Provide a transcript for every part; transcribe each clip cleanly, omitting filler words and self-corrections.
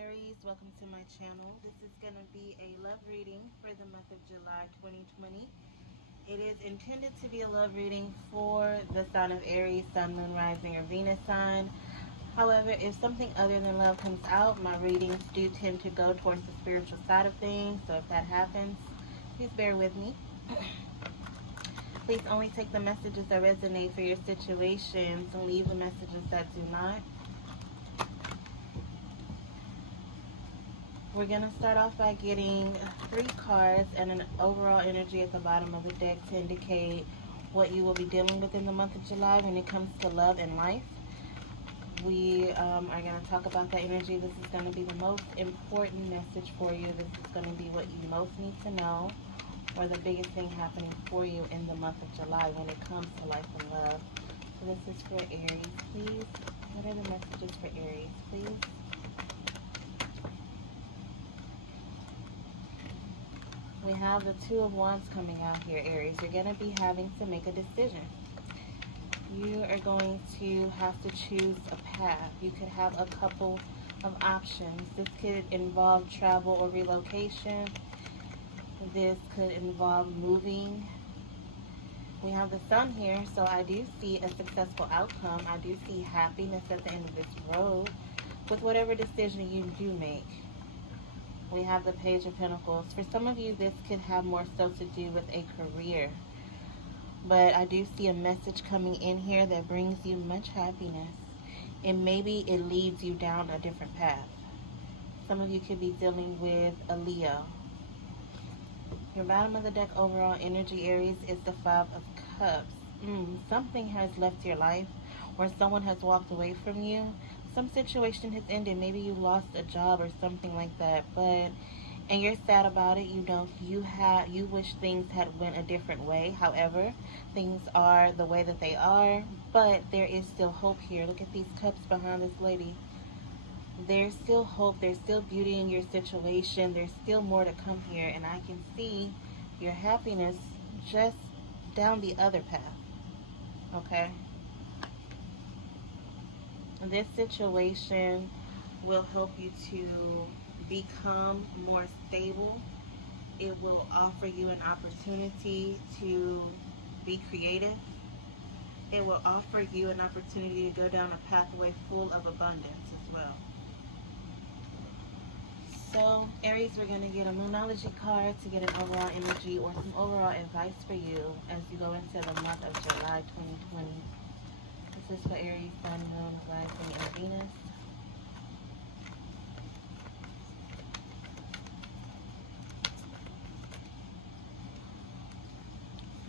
Aries, welcome to my channel. This is going to be a love reading for the month of July 2020. It is intended to be a love reading for the sign of Aries, Sun, Moon, Rising, or Venus sign. However, if something other than love comes out, my readings do tend to go towards the spiritual side of things. So if that happens, please bear with me. Please only take the messages that resonate for your situations and leave the messages that do not. We're going to start off by getting 3 cards and an overall energy at the bottom of the deck to indicate what you will be dealing with in the month of July when it comes to love and life. We are going to talk about that energy. This is going to be the most important message for you. This is going to be what you most need to know, or the biggest thing happening for you in the month of July when it comes to life and love. So this is for Aries, please. What are the messages for Aries, please? We have the Two of Wands coming out here, Aries. You're going to be having to make a decision. You are going to have to choose a path. You could have a couple of options. This could involve travel or relocation. This could involve moving. We have the Sun here, so I do see a successful outcome. I do see happiness at the end of this road with whatever decision you do make. We have the Page of Pentacles. For some of you, this could have more so to do with a career. But I do see a message coming in here that brings you much happiness. And maybe it leads you down a different path. Some of you could be dealing with a Leo. Your bottom of the deck overall energy, Aries, is the Five of Cups. Something has left your life, or someone has walked away from you. Some situation has ended. Maybe you lost a job or something like that, and you're sad about it. You wish things had went a different way. However, things are the way that they are, but there is still hope here. Look at these cups behind this lady. There's still hope. There's still beauty in your situation. There's still more to come here, and I can see your happiness just down the other path. Okay? This situation will help you to become more stable. It will offer you an opportunity to be creative. It will offer you an opportunity to go down a pathway full of abundance as well. So, Aries, we're going to get a Moonology card to get an overall energy or some overall advice for you as you go into the month of July 2020. This is for Aries, Sun, Moon, Rising, and Venus.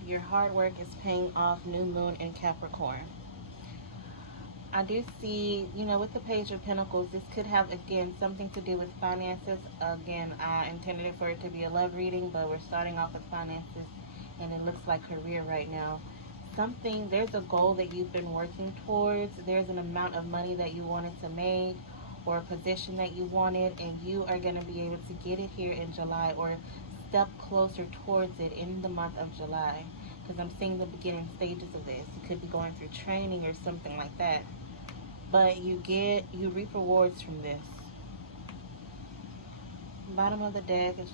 Your hard work is paying off, New Moon in Capricorn. I do see, with the Page of Pentacles, this could have, again, something to do with finances. Again, I intended it for it to be a love reading, but we're starting off with finances, and it looks like career right now. There's a goal that you've been working towards. There's an amount of money that you wanted to make, or a position that you wanted, and you are going to be able to get it here in July, or step closer towards it in the month of July, because I'm seeing the beginning stages of this. You could be going through training or something like that, but you reap rewards from this. Bottom of the deck is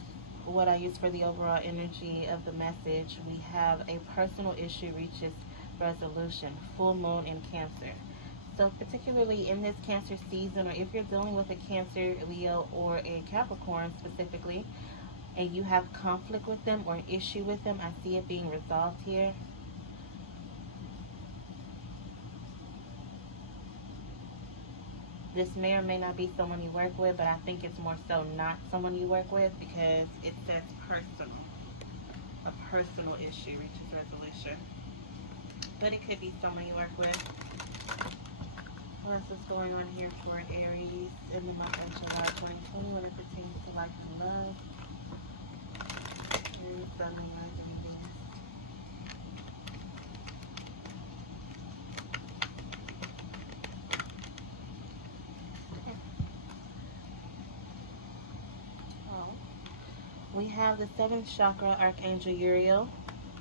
what I use for the overall energy of the message. We have a personal issue reaches resolution, full moon in Cancer. So particularly in this Cancer season, or if you're dealing with a Cancer, Leo, or a Capricorn specifically, and you have conflict with them or an issue with them, I see it being resolved here. This may or may not be someone you work with, but I think it's more so not someone you work with, because it says personal. A personal issue reaches resolution. But it could be someone you work with. What else is going on here for Aries in the month of July 2020 when it pertains to life and love? Aries, Sun, Moon, Rising, and Venus. We have the 7th chakra, Archangel Uriel.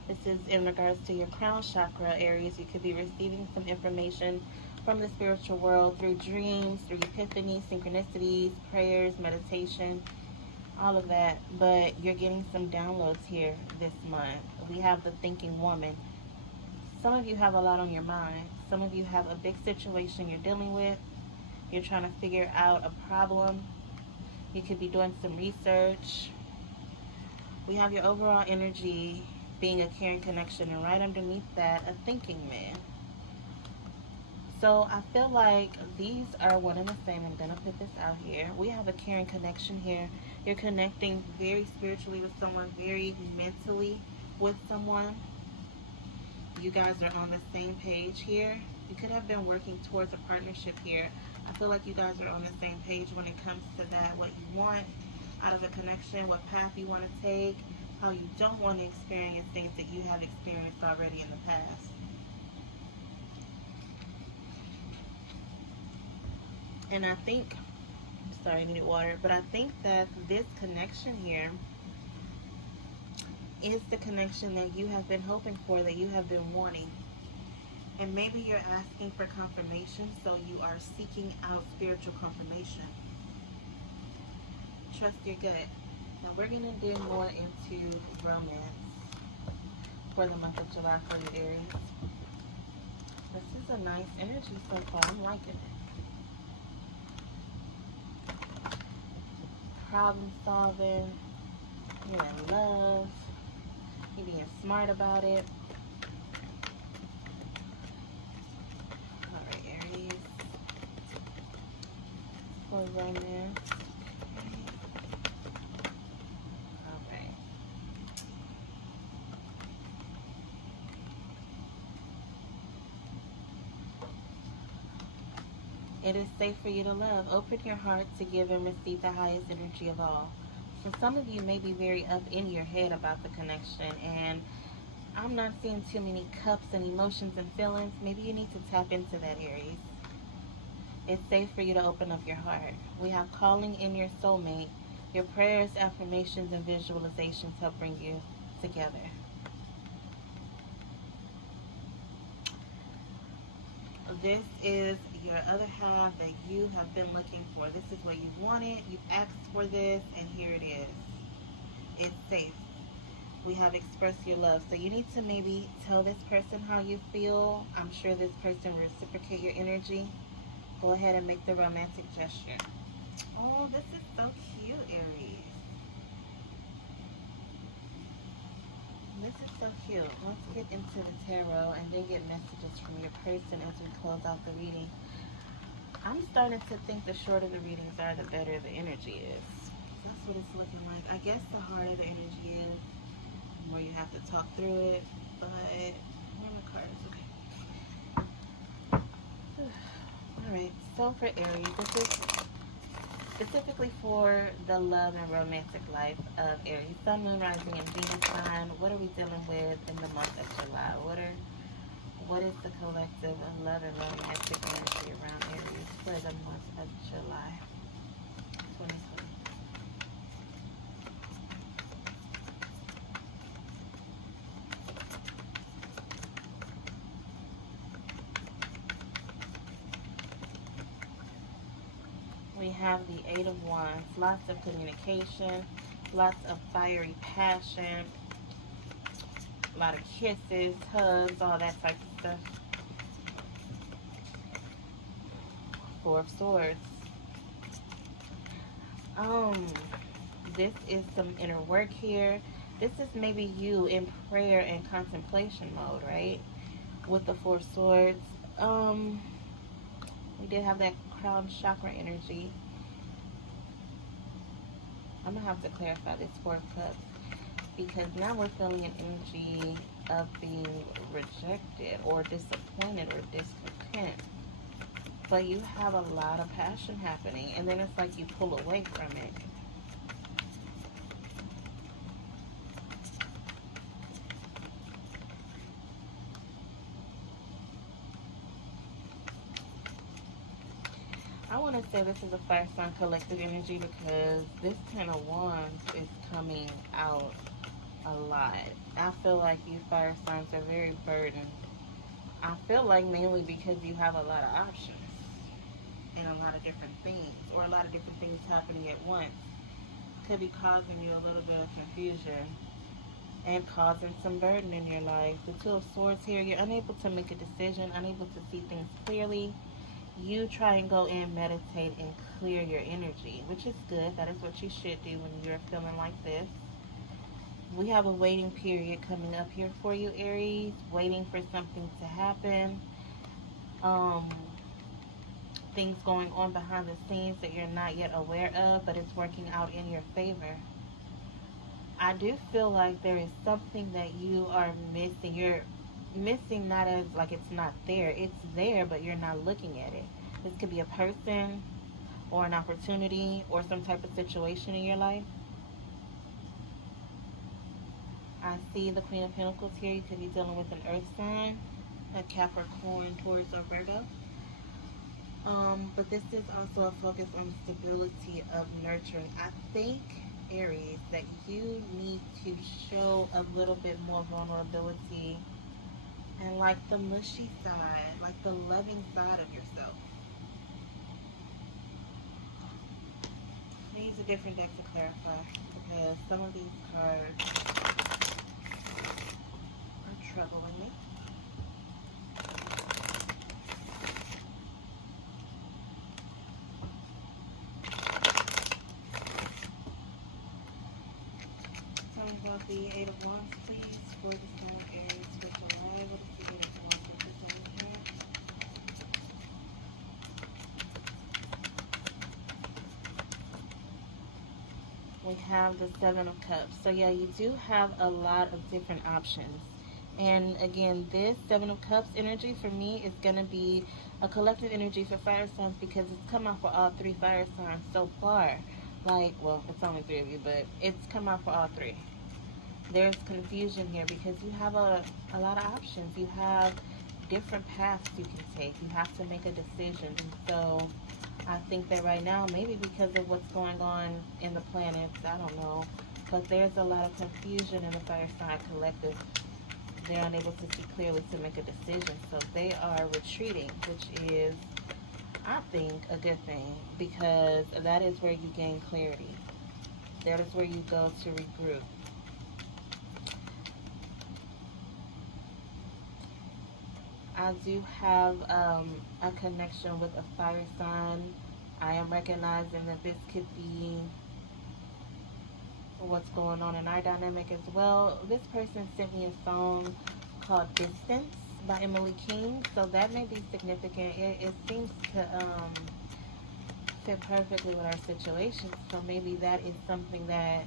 This is in regards to your crown chakra, Aries. You could be receiving some information from the spiritual world through dreams, through epiphanies, synchronicities, prayers, meditation, all of that. But you're getting some downloads here this month. We have the thinking woman. Some of you have a lot on your mind. Some of you have a big situation you're dealing with. You're trying to figure out a problem. You could be doing some research. We have your overall energy being a caring connection, and right underneath that, a thinking man. So I feel like these are one and the same. I'm going to put this out here. We have a caring connection here. You're connecting very spiritually with someone, very mentally with someone. You guys are on the same page here. You could have been working towards a partnership here. I feel like you guys are on the same page when it comes to that, what you want out of a connection, what path you want to take, how you don't want to experience things that you have experienced already in the past. And I think, sorry, I needed water, but I think that this connection here is the connection that you have been hoping for, that you have been wanting. And maybe you're asking for confirmation, so you are seeking out spiritual confirmation. Trust your gut. Now we're going to dig more into romance for the month of July for the Aries. This is a nice energy so far. I'm liking it. Problem solving. You're in love. You're being smart about it. Alright, Aries. For romance. Alright. It is safe for you to love. Open your heart to give and receive the highest energy of all. For some of you may be very up in your head about the connection, and I'm not seeing too many cups and emotions and feelings. Maybe you need to tap into that, Aries. It's safe for you to open up your heart. We have calling in your soulmate. Your prayers, affirmations, and visualizations help bring you together. This is your other half that you have been looking for. This is what you wanted. You asked for this, and here it is. It's safe. We have expressed your love. So you need to maybe tell this person how you feel. I'm sure this person will reciprocate your energy. Go ahead and make the romantic gesture. Oh, this is so cute, Aries. This is so cute. Let's get into the tarot and then get messages from your person as we close out the reading. I'm starting to think the shorter the readings are, the better the energy is. That's what it's looking like. I guess the harder the energy is, the more you have to talk through it. But, where are my cards? Okay. Alright, so for Aries, this is specifically for the love and romantic life of Aries. Sun, Moon, Rising, and Venus sign. What are we dealing with in the month of July? What is the collective of love and romantic energy around Aries for the month of July 2020? We have the Eight of Wands, lots of communication, lots of fiery passion, a lot of kisses, hugs, all that type of stuff. Four of Swords. This is some inner work here. This is maybe you in prayer and contemplation mode, right? With the Four of Swords. We did have that crown chakra energy. I'm gonna have to clarify this Four of Cups, because now we're feeling an energy of being rejected or disappointed or discontent. But you have a lot of passion happening, and then it's like you pull away from it. I want to say this is a fire sign collective energy, because this Ten of Wands is coming out a lot. I feel like you fire signs are very burdened I feel like mainly because you have a lot of options and a lot of different things, or a lot of different things happening at once. Could be causing you a little bit of confusion and causing some burden in your life. The Two of Swords here, you're unable to make a decision, unable to see things clearly. You try and go in, meditate, and clear your energy, which is good. That is what you should do when you're feeling like this. We have a waiting period coming up here for you, Aries, waiting for something to happen. Um, Things going on behind the scenes that you're not yet aware of, but it's working out in your favor. I do feel like there is something that you are missing. You're missing not as like it's not there. It's there, but you're not looking at it. This could be a person or an opportunity or some type of situation in your life. I see the Queen of Pentacles here. You could be dealing with an earth sign, a Capricorn, Taurus, or Virgo. But this is also a focus on stability of nurturing. I think, Aries, that you need to show a little bit more vulnerability and like the mushy side, like the loving side of yourself. I use a different deck to clarify because some of these cards are troubling me. Tell me about the Eight of Wands, please, for the sign of Aries for July. What is the Eight of Wands for the sign of Aries? We have the Seven of Cups. So yeah, you do have a lot of different options. And again, this Seven of Cups energy for me is going to be a collective energy for fire signs because it's come out for all three fire signs so far. Like, well, it's only three of you, but it's come out for all three. There's confusion here because you have a lot of options. You have different paths you can take. You have to make a decision. And so I think that right now, maybe because of what's going on in the planets, I don't know, but there's a lot of confusion in the fire sign collective. They're unable to see clearly to make a decision. So they are retreating, which is, I think, a good thing because that is where you gain clarity. That is where you go to regroup. I do have a connection with a fire sign. I am recognizing that this could be what's going on in our dynamic as well. This person sent me a song called Distance by Emily King, so that may be significant. It seems to fit perfectly with our situation, so maybe that is something that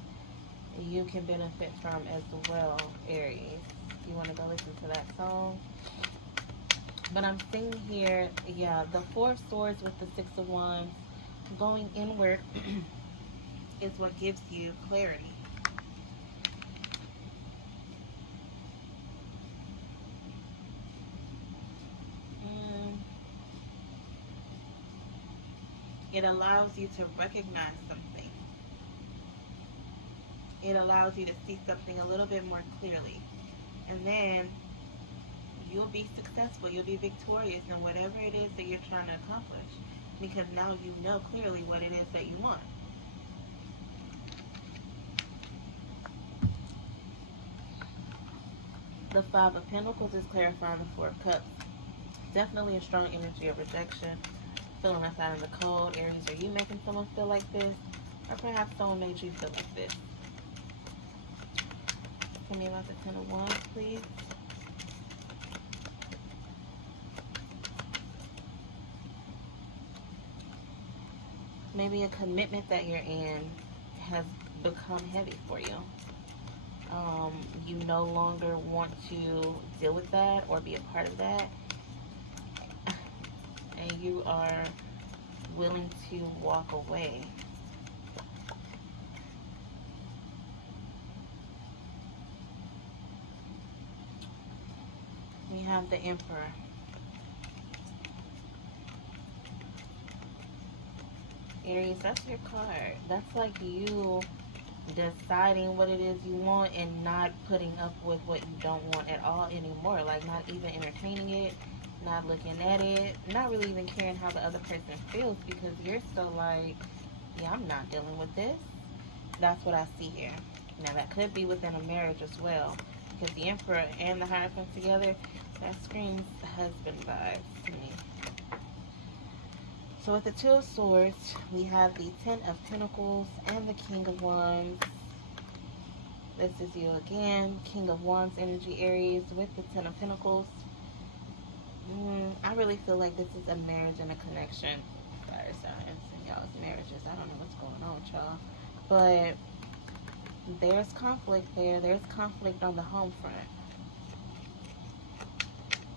you can benefit from as well, Aries. You want to go listen to that song? But I'm seeing here, yeah, the Four of Swords with the Six of Wands going inward is what gives you clarity. It allows you to recognize something. It allows you to see something a little bit more clearly. And then you'll be successful. You'll be victorious in whatever it is that you're trying to accomplish. Because now you know clearly what it is that you want. The Five of Pentacles is clarifying the Four of Cups. Definitely a strong energy of rejection. Feeling left out in the cold. Aries, are you making someone feel like this? Or perhaps someone made you feel like this? Tell me about the Ten of Wands, please. Maybe a commitment that you're in has become heavy for you. You no longer want to deal with that or be a part of that. And you are willing to walk away. We have the Emperor. Aries, that's your card. That's like you deciding what it is you want and not putting up with what you don't want at all anymore. Like, not even entertaining it, not looking at it, not really even caring how the other person feels, because you're still like, yeah, I'm not dealing with this. That's what I see here. Now, that could be within a marriage as well, because the Emperor and the Hierophant together, that screams husband vibes to me. So with the Two of Swords, we have the Ten of Pentacles and the King of Wands. This is you again, King of Wands energy, Aries, with the Ten of Pentacles. I really feel like this is a marriage and a connection. Fire signs and y'all's marriages. I don't know what's going on with y'all. But there's conflict there. There's conflict on the home front.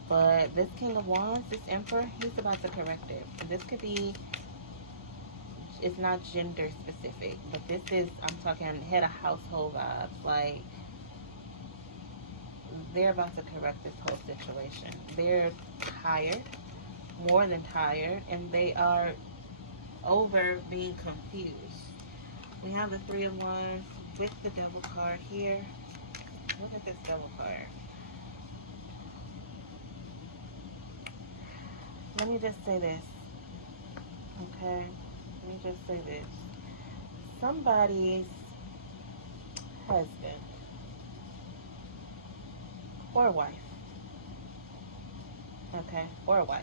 But this King of Wands, this Emperor, he's about to correct it. This could be, it's not gender specific, but this is, I'm talking head of household vibes. Like, they're about to correct this whole situation. They're tired, more than tired, and they are over being confused. We have the Three of Wands with the Devil card here. Look at this Devil card. Let me just say this, okay? Let me just say this. Somebody's husband or wife, okay, or wife,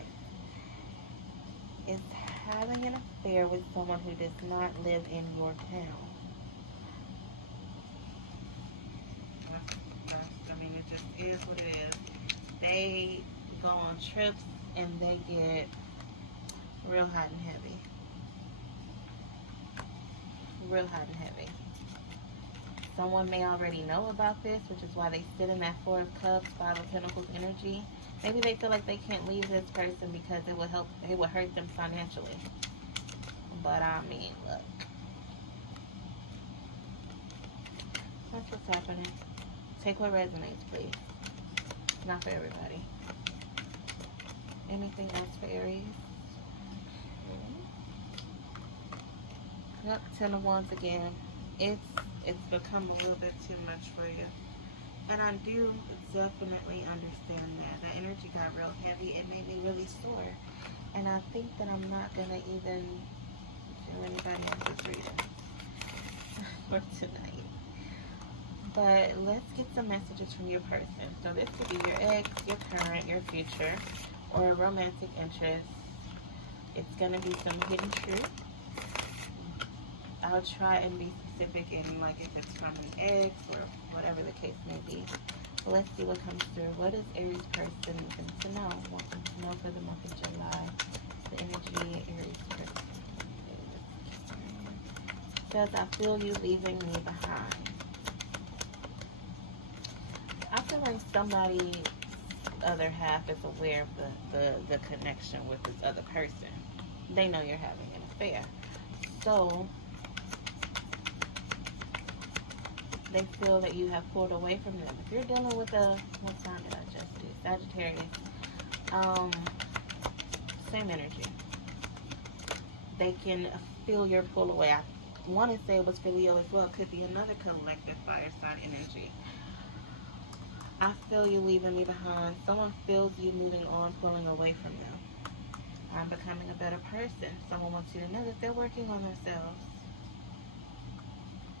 is having an affair with someone who does not live in your town. I mean, it just is what it is. They go on trips and they get real hot and heavy. Real hot and heavy. Someone may already know about this, which is why they sit in that Four of Cups, Five of Pentacles energy. Maybe they feel like they can't leave this person because it would hurt them financially. But I mean, look. That's what's happening. Take what resonates, please. Not for everybody. Anything else for Aries? Yep, Ten of Wands again. It's become a little bit too much for you. And I do definitely understand that. That energy got real heavy. It made me really sore. And I think that I'm not going to even do anybody else's reading for tonight. But let's get some messages from your person. So this could be your ex, your current, your future, or a romantic interest. It's going to be some hidden truth. I'll try and be specific in, like, if it's from an ex or whatever the case may be. So let's see what comes through. What is Aries person looking to know? Wanting to know for the month of July. The energy Aries person says, I feel you leaving me behind. I feel like somebody's other half is aware of the connection with this other person. They know you're having an affair. So they feel that you have pulled away from them. If you're dealing with what sign did I just do? Sagittarius. Same energy. They can feel your pull away. I want to say it was for Leo as well. Could be another collective fire sign energy. I feel you leaving me behind. Someone feels you moving on, pulling away from them. I'm becoming a better person. Someone wants you to know that they're working on themselves.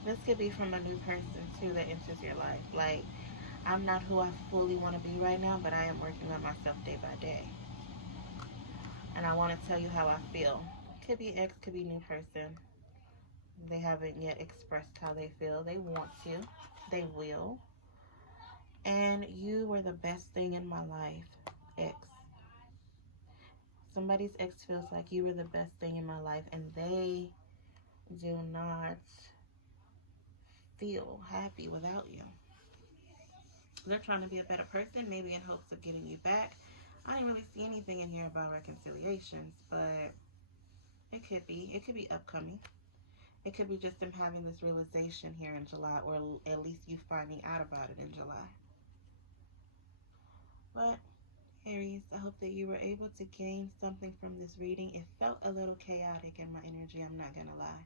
This could be from a new person too that enters your life. Like, I'm not who I fully want to be right now, but I am working on myself day by day. And I want to tell you how I feel. Could be ex, could be new person. They haven't yet expressed how they feel. They want to. They will. And you were the best thing in my life, ex. Somebody's ex feels like you were the best thing in my life, and they do not feel happy without you. They're trying to be a better person, maybe in hopes of getting you back. I didn't really see anything in here about reconciliations, but it could be. It could be upcoming. It could be just them having this realization here in July, or at least you finding out about it in July. But Aries, I hope that you were able to gain something from this reading. It felt a little chaotic in my energy, I'm not going to lie.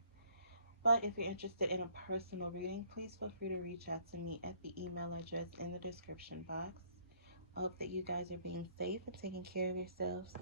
But if you're interested in a personal reading, please feel free to reach out to me at the email address in the description box. I hope that you guys are being safe and taking care of yourselves.